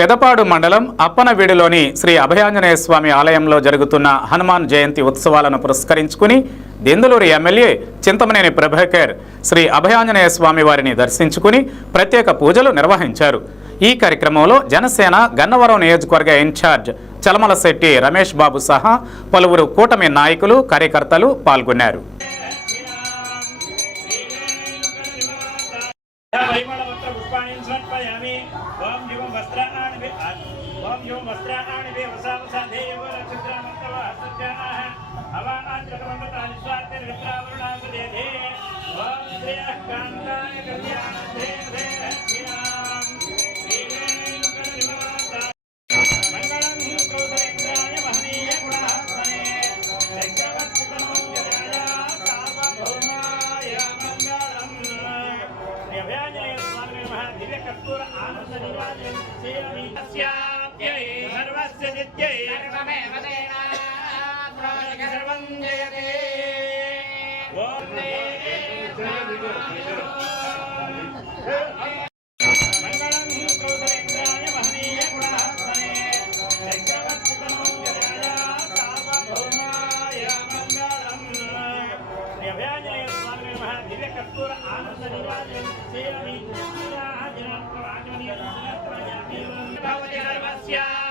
పెదపాడు మండలం అప్పనవీడులోని శ్రీ అభయాంజనేయ స్వామి ఆలయంలో జరుగుతున్న హనుమాన్ జయంతి ఉత్సవాలను పురస్కరించుకుని దెందులూరు ఎమ్మెల్యే చింతమనేని ప్రభాకర్ శ్రీ అభయాంజనేయ స్వామి వారిని దర్శించుకుని ప్రత్యేక పూజలు నిర్వహించారు। ఈ కార్యక్రమంలో జనసేన గన్నవరం నియోజకవర్గ ఇన్ఛార్జ్ చలమలశెట్టి రమేష్ బాబు సహా పలువురు కూటమి నాయకులు కార్యకర్తలు పాల్గొన్నారు। Yeah.